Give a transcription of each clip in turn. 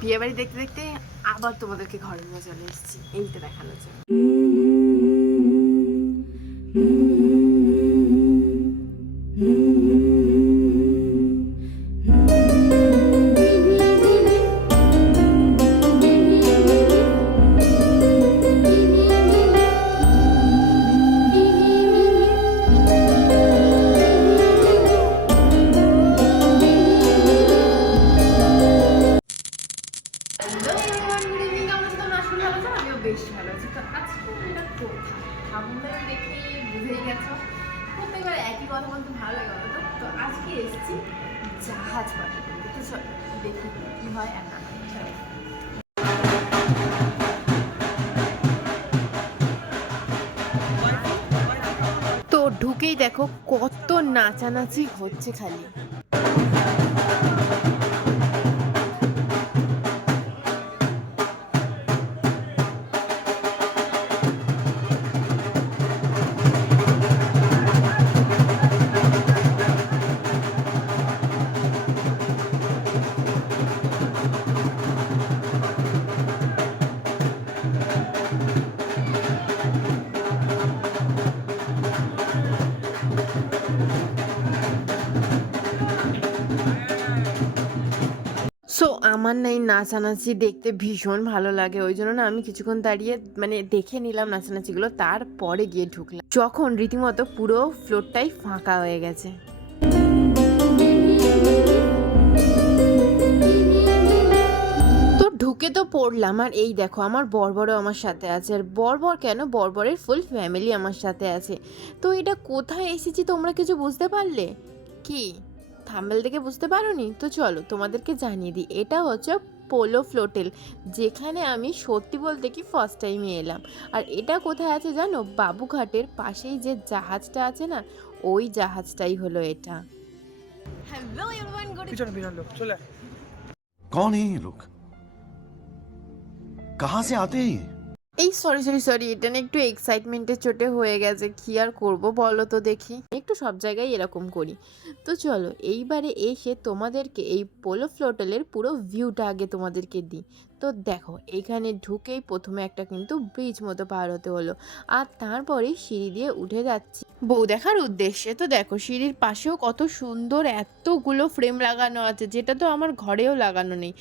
বিয়ে বাড়ি দেখতে দেখতে আবার তোমাদেরকে ঘরের মধ্যে চলে এসেছি। এইটা দেখানোর জন্য। দেখে বুঝেই গেছো। প্রত্যেকবার একই কথা বলতে ভালো লাগে তো। আজকে এসেছি জাহাজ দেখি হয় আর না ঢুকেই দেখো কত নাচানাচি হচ্ছে খালি। আমার না এই নাচানাচি দেখতে ভীষণ ভালো লাগে। ওই জন্য না আমি কিছুক্ষণ দাঁড়িয়ে মানে দেখে নিলাম নাচানাচিগুলো, তারপরে গিয়ে ঢুকলাম। যখন রীতিমতো পুরো ফ্লোরটাই ফাঁকা হয়ে গেছে। ঢুকে তো পড়লাম, আর এই দেখো আমার বড়বড়ও আমার সাথে আছে, আর বড়বর কেন? বড়বরের ফুল ফ্যামিলি আমার সাথে আছে। তো এটা কোথায় এসেছি তোমরা কিছু বুঝতে পারলে? কি? থাম্বেল দেখে বুঝতে পারোনি? তো চলো তোমাদেরকে জানিয়ে দিই এটা হচ্ছে পোলো ফ্লোটেল যেখানে আমি সত্যি বলতে কি ফার্স্ট টাইমে এলাম। আর এটা কোথায় আছে জানো? বাবুঘাটের পাশেই যে জাহাজটা আছে না ওই জাহাজটাই হলো এটা। লোক এই লোক কাহা সে আতে এই সরি সরি সরি এটা না একটু এক্সাইটমেন্টের চোটে হয়ে গেছে কি আর করব বলো তো দেখি। একটু সব জায়গায় এরকম করি। তো চলো, এইবারে এসে তোমাদেরকে এই পোলো ফ্লোটেলের পুরো ভিউটা আগে তোমাদেরকে দিই। তো দেখো, এখানে ঢুকেই প্রথমে একটা কিন্তু ব্রিজ মতো পার হতে হলো। আর তারপরেই সিঁড়ি দিয়ে উঠে যাচ্ছি। বউ দেখার উদ্দেশ্যে তো দেখো, সিঁড়ির পাশেও কত সুন্দর এতগুলো ফ্রেম লাগানো আছে, যেটা তো আমার ঘরেও লাগানো নেই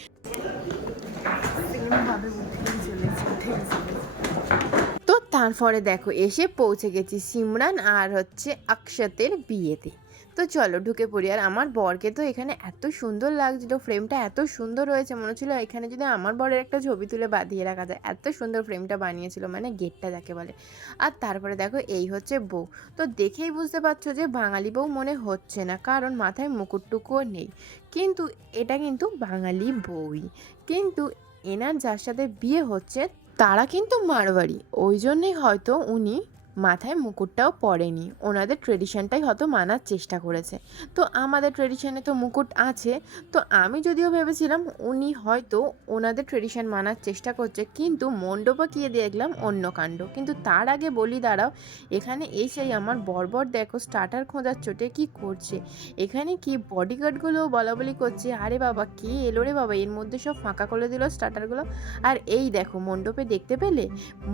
তো তারপরে দেখো, এসে পৌঁছে গেছি সিমরান আর হচ্ছে অক্ষতের বিয়েতে। তো চলো, ঢুকে পড়ি। আর আমার বরকে তো এখানে এত সুন্দর লাগছিল ফ্রেমটা এত সুন্দর হয়েছে, মনে হচ্ছিল এখানে যদি আমার বরের একটা ছবি তুলে বাঁধিয়ে রাখা যায়। এত সুন্দর ফ্রেমটা বানিয়েছিল মানে গেটটা যাকে বলে। আর তারপরে দেখো, এই হচ্ছে বউ। তো দেখেই বুঝতে পারছ যে বাঙালি বউ মনে হচ্ছে না, কারণ মাথায় মুকুটটুকুও নেই। কিন্তু এটা কিন্তু বাঙালি বউই। কিন্তু এনার যার সাথে বিয়ে হচ্ছে তারা কিন্তু মারোয়ারি ওই জন্যেই হয়তো উনি মাথায় মুকুটটাও পরেনি ওনাদের ট্রেডিশনটাই হয়তো মানার চেষ্টা করেছে। তো আমাদের ট্রেডিশনে তো মুকুট আছে। তো আমি যদিও ভেবেছিলাম উনি হয়তো ওনাদের ট্রেডিশন মানার চেষ্টা করছে, কিন্তু মণ্ডপে গিয়ে দেখলাম অন্য কাণ্ড। কিন্তু তার আগে বলি, দাঁড়াও, এখানে এসেই আমার বরবর দেখো স্টার্টার খোঁজার চোটে কি করছে? এখানে কি বডিগার্ডগুলো বলা বলি করছে? আরে বাবা, কে এলো রে বাবা? এর মধ্যে সব ফাঁকা করে দিল স্টার্টারগুলো আর এই দেখো, মণ্ডপে দেখতে পেলে?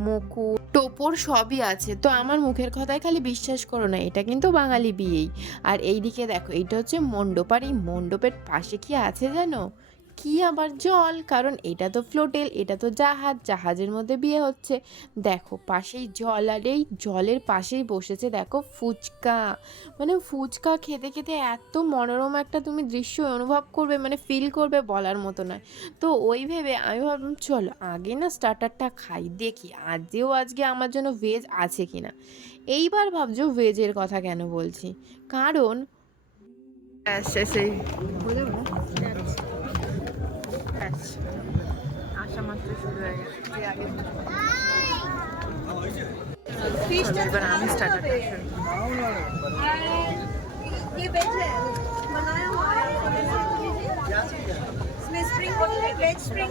মুকুট, টোপর সবই আছে। তো আমার মুখের কথায় খালি বিশ্বাস করো না, এটা কিন্তু বাঙালি বিয়েই। আর এইদিকে দেখো এটা হচ্ছে মণ্ডপ, আর এই মণ্ডপের পাশে কি আছে জানো? কি আবার জল? কারণ এটা তো ফ্লোটেল এটা তো জাহাজ জাহাজের মধ্যে বিয়ে হচ্ছে। দেখো পাশেই জল আর এই জলের পাশেই বসেছে দেখো ফুচকা। মানে ফুচকা খেতে খেতে এত মনোরম একটা তুমি দৃশ্য অনুভব করবে মানে ফিল করবে বলার মতো নয়। তো ওই ভেবে আমি ভাবলাম চলো আগে না স্টার্টারটা খাই দেখি আজও আজকে আমার জন্য ভেজ আছে কি না এইবার ভাবছ ভেজের কথা কেন বলছি? কারণ সেই। ব্যাচ আসা মাত্র শুরু হয়ে গেছে। এবার আমি স্টার্টার স্প্রিং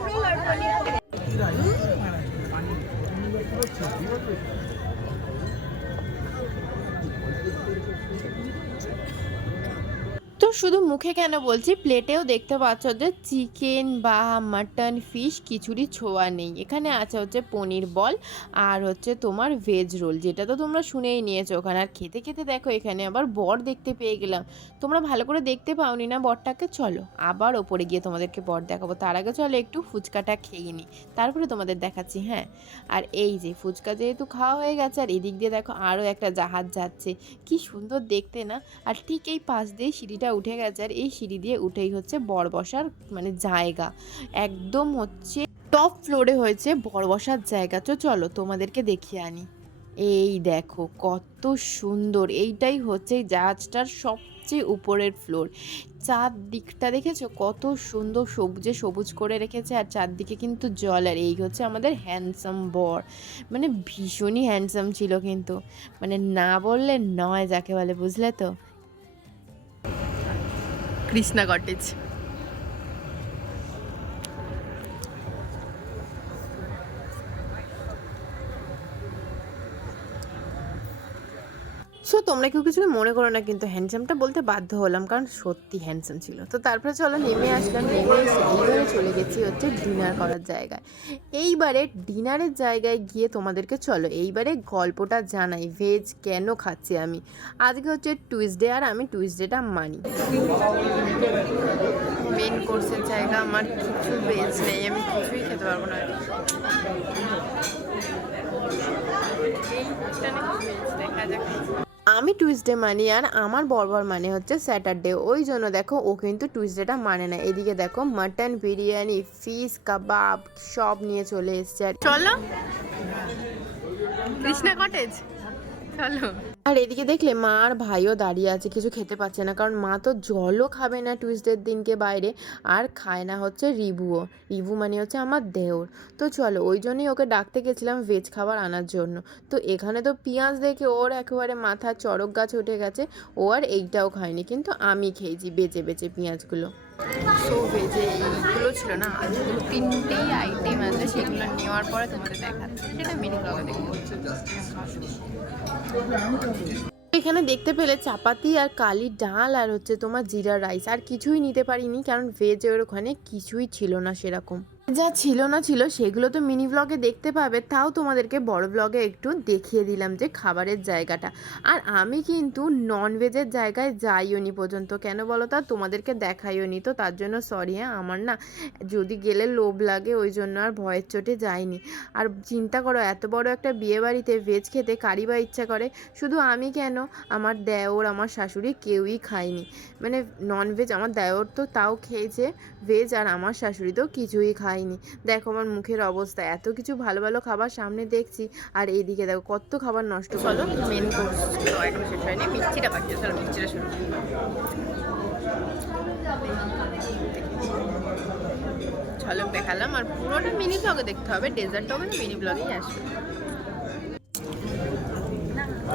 শুধু মুখে কেন বলছি, প্লেটেও দেখতে পাচ্ছ যে চিকেন বা মাটন ফিশ কিছুরই ছোঁয়া নেই। এখানে আছে হচ্ছে পনির বল আর হচ্ছে তোমার ভেজ রোল যেটা তো তোমরা শুনেই নিয়েছো ওখানে। আর খেতে খেতে দেখো, এখানে আবার বর দেখতে পেয়ে গেলাম। তোমরা ভালো করে দেখতে পাওনি না বরটাকে? চলো, আবার ওপরে গিয়ে তোমাদেরকে বর দেখাবো। তার আগে চলো একটু ফুচকাটা খেয়ে নিই তারপরে তোমাদের দেখাচ্ছি হ্যাঁ? আর এই যে ফুচকা যেহেতু খাওয়া হয়ে গেছে, আর এদিক দিয়ে দেখো আরও একটা জাহাজ যাচ্ছে। কি সুন্দর দেখতে না? আর ঠিক এই পাশ দিয়ে সিঁড়িটা উঠে গেছে আর এই সিঁড়ি দিয়ে উঠেই হচ্ছে বর বসার মানে জায়গা। একদম হচ্ছে টপ ফ্লোরে হয়েছে বর বসার জায়গা। তো চলো তোমাদেরকে দেখিয়ে আনি। এই দেখো কত সুন্দর। এইটাই হচ্ছে জাহাজটার সবচেয়ে উপরের ফ্লোর চারদিকটা দেখেছ? কত সুন্দর সবুজে সবুজ করে রেখেছে আর চারদিকে কিন্তু জল। আর এই হচ্ছে আমাদের হ্যান্ডসাম বর। মানে ভীষণই হ্যান্ডসাম ছিল কিন্তু। মানে না বললে নয় যাকে বলে, বুঝলে তো? কৃষ্ণা কটেজ সো তোমরা কেউ কিছু মনে করো না, কিন্তু হ্যান্ডসামটা বলতে বাধ্য হলাম, কারণ সত্যি হ্যান্ডসাম ছিল। তো তারপরে চলো নেমে আসলাম, নেমে এইবারে চলে গেছি হচ্ছে ডিনার করার জায়গায়। এইবারে ডিনারের জায়গায় গিয়ে তোমাদেরকে চলো, এইবারে গল্পটা জানাই ভেজ কেন খাচ্ছি আমি? আজকে হচ্ছে টুইসডে আর আমি টুইসডেটা মানি। মেন কোর্সের জায়গা, আমার কিছু ভেজ নেই, আমি কিছুই খেতে পারব না। এইটা দেখা যাক। আমি টুইসডে মানি আর আমার বরবর মানে হচ্ছে স্যাটারডে ওই জন্য দেখো ও কিন্তু টুইসডেটা মানে না। এদিকে দেখো মাটন বিরিয়ানি ফিশ কাবাব সব নিয়ে চলে এসছে আর চলো। কৃষ্ণা কটেজ চলো। আর এদিকে দেখলে মা আর ভাইও দাঁড়িয়ে আছে, কিছু খেতে পাচ্ছে না। কারণ মা তো জলও খাবে না টুইসডের দিনকে বাইরে, আর খায় না হচ্ছে রিভুও রিভু মানে হচ্ছে আমার দেওর। তো চলো, ওই জন্যই ওকে ডাকতে গেছিলাম ভেজ খাবার আনার জন্য। তো এখানে তো পেঁয়াজ দেখে ওর একেবারে মাথা চড়ক গাছ উঠে গেছে, ও আর এইটাও খায়নি। কিন্তু আমি খেয়েছি বেঁচে বেঁচে পেঁয়াজগুলো। সো ভেজে এইগুলো ছিল না? আর তিনটেই আইটেম আছে, সেগুলো নেওয়ার পরে তোমাদের দেখাচ্ছে। সেটা মিনি ব্লগে এখানে দেখতে পেলে চাপাতি আর কালি ডাল আর হচ্ছে তোমার জিরা রাইস। আর কিছুই নিতে পারিনি, কারণ ভেজের ওখানে কিছুই ছিল না সেরকম। যা ছিল না ছিল সেগুলো তো মিনি ব্লগে দেখতে পাবে। তাও তোমাদেরকে বড় ব্লগে একটু দেখিয়ে দিলাম যে খাবারের জায়গাটা। আর আমি কিন্তু নন ভেজের জায়গায় যাইও নি পর্যন্ত। কেন বলো তা? তোমাদেরকে দেখাইও নি তো। তার জন্য সরি হ্যাঁ আমার না যদি গেলে লোভ লাগে, ওই জন্য আর ভয়ের চোটে যাইনি। আর চিন্তা করো, এত বড় একটা বিয়ে বাড়িতে ভেজ খেতে কারি বা ইচ্ছা করে? শুধু আমি কেন? আমার দেওর, আমার শাশুড়ি কেউই খায়নি। মানে নন ভেজ আমার দেওর তো তাও খেয়েছে ভেজ আর আমার শাশুড়ি তো কিছুই খায়নি দেখো আমার মুখের অবস্থা। এত কিছু ভালো ভালো খাবার সামনে দেখছি আর এইদিকে দেখো কত খাবার নষ্ট চলো মেন কোর্স এখন শেষ হয়নি। মিষ্টিটা বাকি চলো মিষ্টিটা শুরু ঝলক দেখালাম। আর পুরোটা মিনি ব্লগে দেখতে হবে। ডেজার্ট হবে না মিনি ব্লগেই আসবে।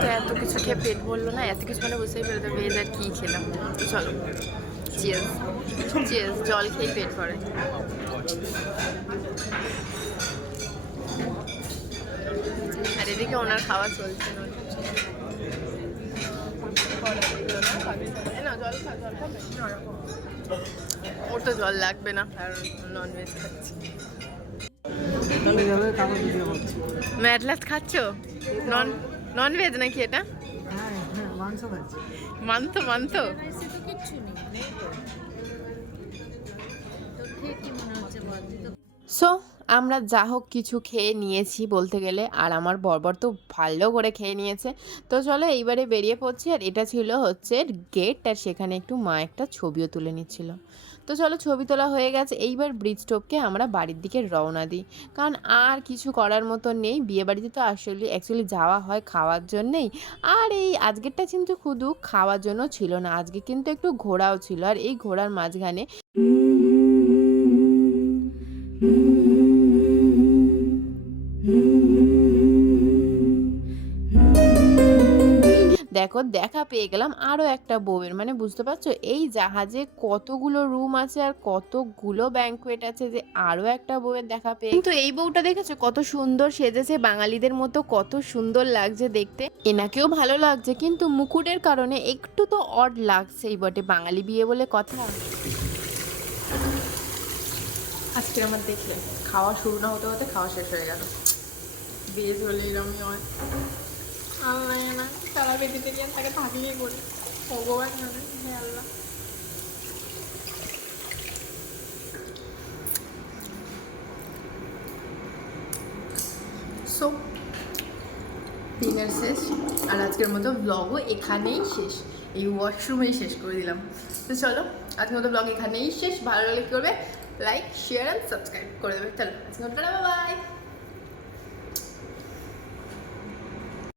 তো এত কিছু খেয়ে পেট ভরলো না এত কিছু মানে বুঝতেই পেরে তো ভেজ আর কী খেলাম। চলো চিয়ার্স চিয়ার্স জল খেয়ে পেট ভরে। আর এদিকে ওনার খাওয়া চলছে? ওর তো জল লাগবে না কারণ নন ভেজ খাচ্ছি। ম্যাটলাস খাচ্ছ? নন নন ভেজ নাকি এটা? সো আমরা যা হোক কিছু খেয়ে নিয়েছি বলতে গেলে, আর আমার বরবর তো ভালো করে খেয়ে নিয়েছে। তো চলো এইবারে বেরিয়ে পড়ছি, আর এটা ছিল হচ্ছে গেট, আর সেখানে একটু মা একটা ছবিও তুলে নিচ্ছিল। তো চলো ছবি তোলা হয়ে গেছে, এইবার ব্রিজ টপকে আমরা বাড়ির দিকে রওনা দিই। কারণ আর কিছু করার মতো নেই, বিয়ে বাড়িতে তো আসলে অ্যাকচুয়ালি যাওয়া হয় খাওয়ার জন্যেই। আর এই আজকেরটা কিন্তু শুধু খাওয়ার জন্য ছিল না, আজকে কিন্তু একটু ঘোরাও ছিল, আর এই ঘোড়ার মাঝখানে দেখো দেখা পেয়ে গেলাম আরও একটা বউয়ের। মানে বুঝতে পারছ? এই জাহাজে কতগুলো রুম আছে আর কতগুলো ব্যাঙ্কোয়েট আছে যে আরও একটা বউয়ের দেখা পেয়ে কিন্তু এই বউটা দেখেছ? কত সুন্দর সেজেছে বাঙালিদের মতো কত সুন্দর লাগছে দেখতে। এনাকেও ভালো লাগছে কিন্তু মুকুটের কারণে একটু তো অড লাগছেই বটে। বাঙালি বিয়ে বলে কথা। আজকে আমার দেখলে খাওয়া শুরু না হতে হতে খাওয়া শেষ হয়ে গেল। বিয়ে চলে এরমই হয়। আল্লাহ না সারা ভেজিটেরিয়ান তাকে থাকলেই করি। ভগবান জানে হে আল্লাহ। সো ডিনার শেষ আর আজকের মতো ব্লগও এখানেই শেষ। এই ওয়াশরুমেই শেষ করে দিলাম। তো চলো আজকের মতো ব্লগ এখানেই শেষ। ভালো লাগলে কী করবে? লাইক শেয়ার অ্যান্ড সাবস্ক্রাইব করে দেবে চলো আজকের বাই